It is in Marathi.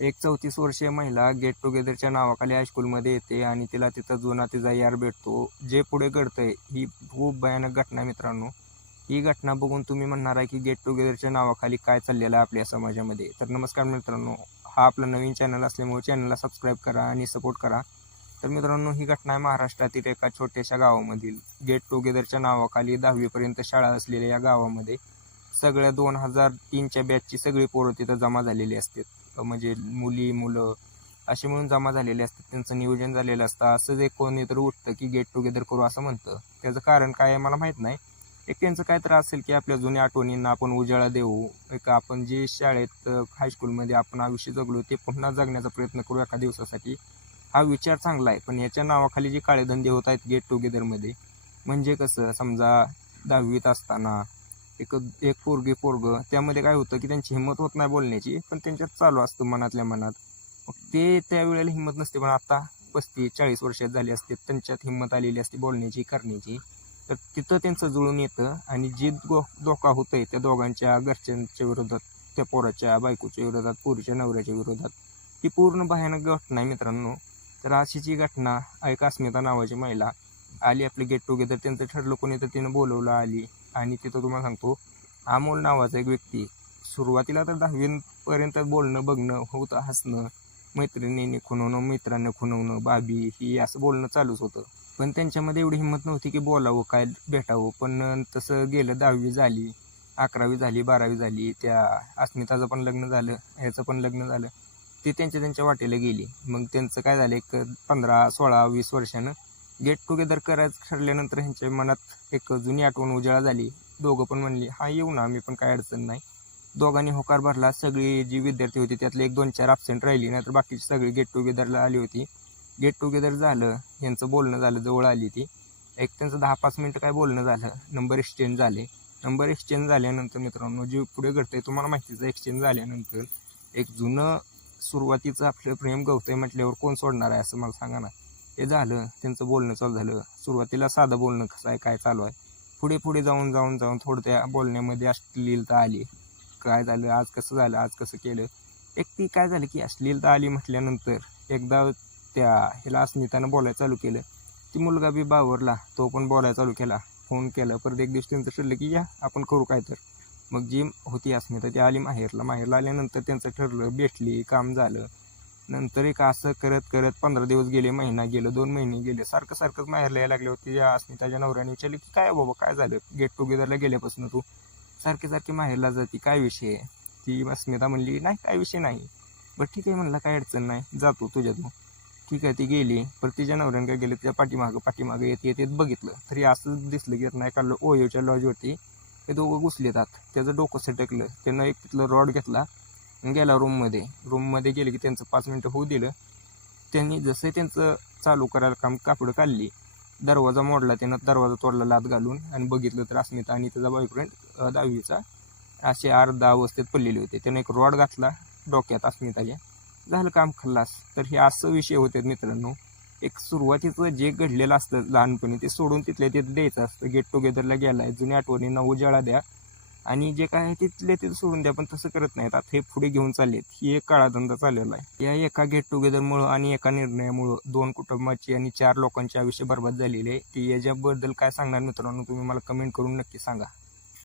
एक 34 वर्षीय महिला गेट टुगेदरच्या नावाखाली हायस्कूलमध्ये येते आणि तिला तिचा जुना तिचा यार भेटतो. जे पुढे घडतंय ही खूप भयानक घटना आहे मित्रांनो. ही घटना बघून तुम्ही म्हणणार आहे की गेट टुगेदरच्या नावाखाली काय चाललेलं आहे आपल्या समाजामध्ये. तर नमस्कार मित्रांनो, हा आपला नवीन चॅनल असल्यामुळे चॅनलला सबस्क्राईब करा आणि सपोर्ट करा. तर मित्रांनो, ही घटना आहे महाराष्ट्रातील एका छोट्याशा गावामधील. गेट टुगेदरच्या नावाखाली 10वीपर्यंत शाळा असलेल्या या गावामध्ये सगळ्या 2003च्या बॅचची सगळी पोरं तिथं जमा झालेली असतात. म्हणजे मुली मुलं असे म्हणून जमा झालेले असतात. त्यांचं नियोजन झालेलं असतं. असंच एक कोणीतरी उठतं की गेट टुगेदर करू असं म्हणतं. त्याचं कारण काय आहे मला माहीत नाही. एक त्यांचं काय तर असेल की आपल्या जुन्या आठवणींना आपण उजाळा देऊ, एक आपण जे शाळेत हायस्कूलमध्ये आपण आयुष्य जगलो ते पुन्हा जगण्याचा प्रयत्न करू एका दिवसासाठी. हा विचार चांगला आहे, पण याच्या नावाखाली जे काळेधंदे होत आहेत गेट टुगेदरमध्ये, म्हणजे कसं समजा 10वीत असताना एक एक पोरगं त्यामध्ये काय होतं की त्यांची हिंमत होत नाही बोलण्याची, पण त्यांच्यात चालू असतं मनातल्या मनात. मग ते त्यावेळेला हिंमत नसते, पण आता 35-40 वर्षात झाली असते त्यांच्यात हिंमत आलेली असते बोलण्याची करण्याची. तर तिथं त्यांचं जुळून येतं आणि जे धोका होतंय त्या दोघांच्या घरच्यांच्या विरोधात, त्या पोराच्या बायकोच्या विरोधात, पोरीच्या नवऱ्याच्या विरोधात, ती पूर्ण भयानक घटना आहे मित्रांनो. तर अशीच ही घटना एक अस्मिता नावाची महिला आली आपले गेट टुगेदर. त्यांचं ठरलं कोणी तर तिनं बोलवलं आली आणि तिथं तुम्हाला सांगतो अमोल नावाचा एक व्यक्ती. सुरुवातीला तर 10वीपर्यंत बोलणं बघणं होतं, हसणं, मैत्रिणींनी खुणवणं, मित्रांनी खुणवणं, भाभी ही असं बोलणं चालूच होतं. पण त्यांच्यामध्ये एवढी हिंमत नव्हती की बोलावं काय भेटावं. पण तसं गेलं, 10वी झाली, 11वी झाली, 12वी झाली, त्या अस्मिताचं पण लग्न झालं, ह्याचं पण लग्न झालं. ती त्यांच्या वाटेला गेली. मग त्यांचं काय झालं, एक 15, 16, 20 वर्षानं गेट टुगेदर करायचं ठरल्यानंतर ह्यांच्या मनात एक जुनी आठवण उजाळा झाली. दोघं पण म्हणली हा येऊ ना, आम्ही पण काय अडचण नाही. दोघांनी होकार भरला. सगळी जी विद्यार्थी होती त्यातले 1-2-4 ॲबसेंट राहिली, नाहीतर बाकीची सगळी गेट टुगेदरला आली होती. गेट टुगेदर झालं, यांचं बोलणं झालं, जवळ आली ती. एक त्यांचं 10-5 मिनटं काय बोलणं झालं, नंबर एक्सचेंज झाले. नंबर एक्सचेंज झाल्यानंतर मित्रांनो जे पुढे घडतंय तुम्हाला माहितीचं. एक्सचेंज झाल्यानंतर एक जुनं सुरुवातीचं आपलं प्रेम गवतंय म्हटल्यावर कोण सोडणार आहे असं मला सांगा ना. ते झालं, त्यांचं बोलणं चालू झालं. सुरुवातीला साधं बोलणं कसं आहे, काय चालू आहे. पुढे पुढे जाऊन थोडं त्या बोलण्यामध्ये अश्लीलता आली. काय झालं, आज कसं झालं, आज कसं केलं. एक ती काय झालं की अश्लीलता आली म्हटल्यानंतर एकदा त्या ह्याला अस्मितानं बोलायला चालू केलं. ती मुलगा बी बावरला, तो पण बोलायला चालू केला, फोन केला. परत एक दिवस त्यांचं ठरलं की या आपण करू काय तर. मग जी होती अस्मिता ती आली माहेरला आल्यानंतर त्यांचं ठरलं, भेटली, काम झालं. नंतर एक असं करत करत 15 दिवस गेले, महिना गेलं, 2 महिने गेले. सारखंच माहेरला यायला लागले होते. या अस्मिताच्या नवऱ्याने विचारलं की काय बाबा काय झालं, गेट टुगेदरला गेल्यापासून तू सारखी माहेरला जाते, काय विषय आहे. ती अस्मिता म्हणली नाही काय विषय नाही. बरं ठीक आहे म्हणलं, काय अडचण नाही, जातो तुझ्या तू. ठीक आहे, ती गेली. पण तिच्या नवऱ्याने काय गेलं, तिच्या पाठीमागं येत बघितलं तरी असं दिसलं की नाही का ओयोच्या लॉजवरती हे दोघं घुसलेतात. त्याचं डोकं सटकलं. त्यानं एक तिथलं रॉड घेतला, गेला रूममध्ये गेले की त्यांचं 5 मिनटं होऊ दिलं. त्यांनी जसं त्यांचं चालू करायला काम कापडं काढली, दरवाजा मोडला. त्यानं दरवाजा तोडला लाथ घालून आणि बघितलं तर अस्मिता आणि त्याचा बॉयफ्रेंड 10वीचा असे अर्धा अवस्थेत पडलेले होते. त्यानं एक रॉड घातला डोक्यात अस्मिताच्या, झालं काम खल्लास. तर हे असं विषय होते मित्रांनो. एक सुरुवातीचं जे घडलेलं असतं लहानपणी ते सोडून तिथल्या तिथं द्यायचं असतं. गेट टुगेदरला गेलाय, जुन्या आठवणींना उजाळा द्या आणि जे काय आहे तिथले तिथं सोडून द्या. पण तसं करत नाहीत. आता हे पुढे घेऊन चाललेत. ही एक काळाधंदा चाललेला आहे. या एका गेट टुगेदरमुळं आणि एका निर्णयामुळं 2 कुटुंबाची आणि 4 लोकांचे आयुष्य बरबाद झालेले आहे. की याच्याबद्दल काय सांगणार मित्रांनो, तुम्ही मला कमेंट करून नक्की सांगा.